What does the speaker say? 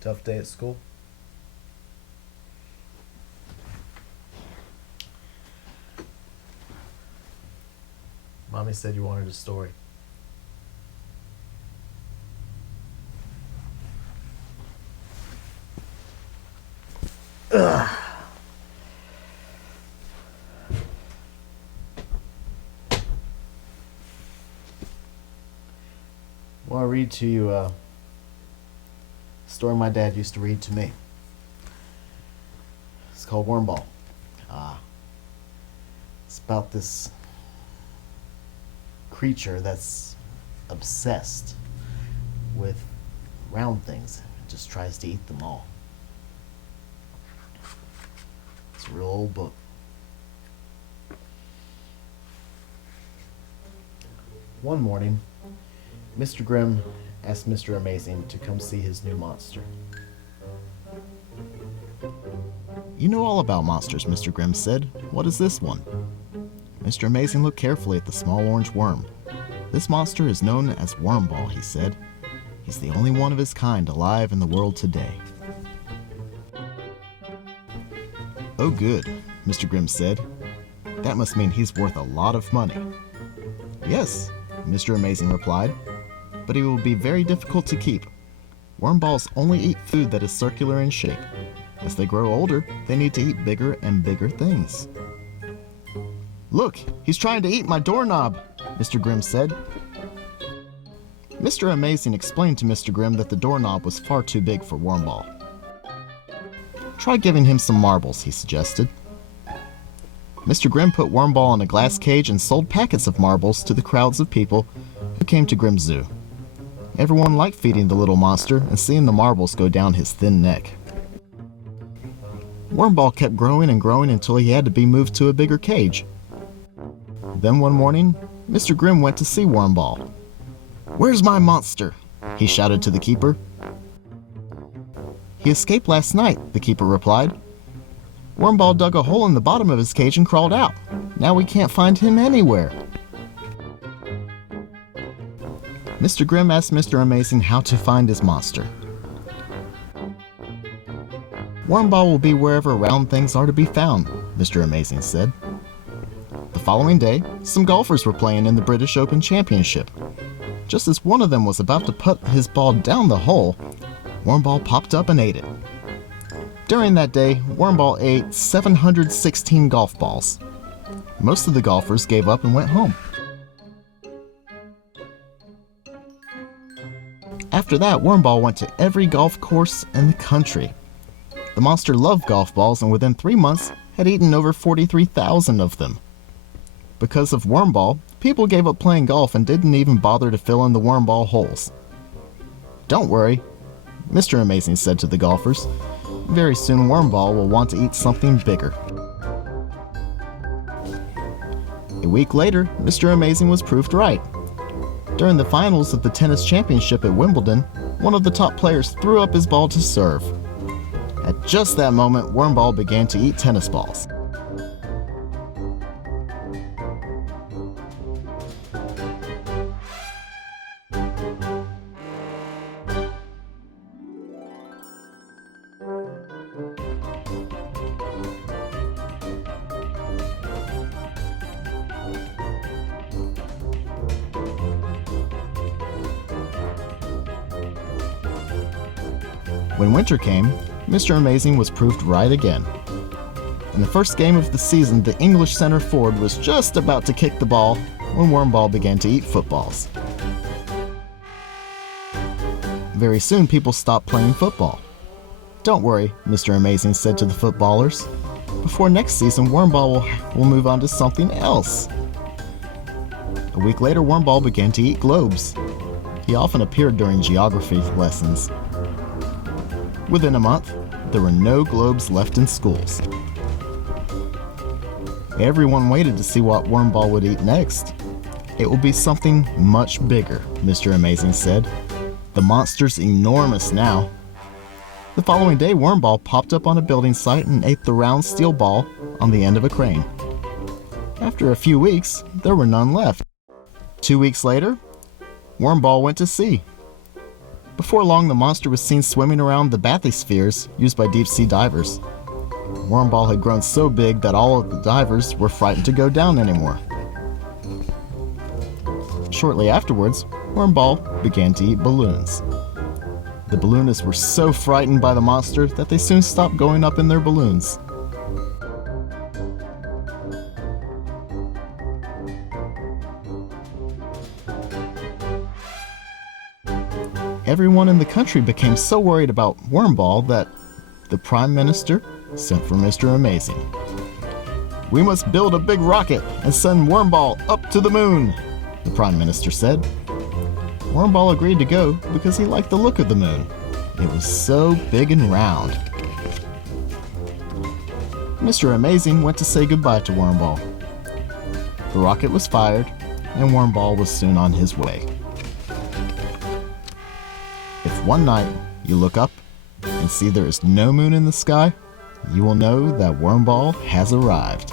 Tough day at school? Mommy said you wanted a story. Ugh. I want to read to you a story my dad used to read to me. It's called Wormball. It's about this creature that's obsessed with round things. It just tries to eat them all. It's a real old book. One morning, Mr. Grimm asked Mr. Amazing to come see his new monster. You know all about monsters, Mr. Grimm said. What is this one? Mr. Amazing looked carefully at the small orange worm. This monster is known as Wormball, he said. He's the only one of his kind alive in the world today. Oh good, Mr. Grimm said. That must mean he's worth a lot of money. Yes, Mr. Amazing replied, but he will be very difficult to keep. Wormballs only eat food that is circular in shape. As they grow older, they need to eat bigger and bigger things. Look, he's trying to eat my doorknob, Mr. Grimm said. Mr. Amazing explained to Mr. Grimm that the doorknob was far too big for Wormball. Try giving him some marbles, he suggested. Mr. Grimm put Wormball in a glass cage and sold packets of marbles to the crowds of people who came to Grimm Zoo. Everyone liked feeding the little monster and seeing the marbles go down his thin neck. Wormball kept growing and growing until he had to be moved to a bigger cage. Then one morning, Mr. Grimm went to see Wormball. "Where's my monster?" he shouted to the keeper. "He escaped last night," the keeper replied. "Wormball dug a hole in the bottom of his cage and crawled out. Now we can't find him anywhere." Mr. Grimm asked Mr. Amazing how to find his monster. "Wormball will be wherever round things are to be found," Mr. Amazing said. The following day, some golfers were playing in the British Open Championship. Just as one of them was about to put his ball down the hole, Wormball popped up and ate it. During that day, Wormball ate 716 golf balls. Most of the golfers gave up and went home. After that, Wormball went to every golf course in the country. The monster loved golf balls and within 3 months had eaten over 43,000 of them. Because of Wormball, people gave up playing golf and didn't even bother to fill in the Wormball holes. "Don't worry," Mr. Amazing said to the golfers. "Very soon Wormball will want to eat something bigger." A week later, Mr. Amazing was proved right. During the finals of the tennis championship at Wimbledon, one of the top players threw up his ball to serve. At just that moment, Wormball began to eat tennis balls. When winter came, Mr. Amazing was proved right again. In the first game of the season, the English center forward was just about to kick the ball when Wormball began to eat footballs. Very soon, people stopped playing football. "Don't worry," Mr. Amazing said to the footballers. "Before next season, Wormball will move on to something else." A week later, Wormball began to eat globes. He often appeared during geography lessons. Within a month, there were no globes left in schools. Everyone waited to see what Wormball would eat next. "It will be something much bigger," Mr. Amazing said. "The monster's enormous now." The following day, Wormball popped up on a building site and ate the round steel ball on the end of a crane. After a few weeks, there were none left. 2 weeks later, Wormball went to sea. Before long, the monster was seen swimming around the bathyspheres used by deep-sea divers. Wormball had grown so big that all of the divers were frightened to go down anymore. Shortly afterwards, Wormball began to eat balloons. The balloonists were so frightened by the monster that they soon stopped going up in their balloons. Everyone in the country became so worried about Wormball that the Prime Minister sent for Mr. Amazing. "We must build a big rocket and send Wormball up to the moon," the Prime Minister said. Wormball agreed to go because he liked the look of the moon. It was so big and round. Mr. Amazing went to say goodbye to Wormball. The rocket was fired, and Wormball was soon on his way. If one night you look up and see there is no moon in the sky, you will know that Wormball has arrived.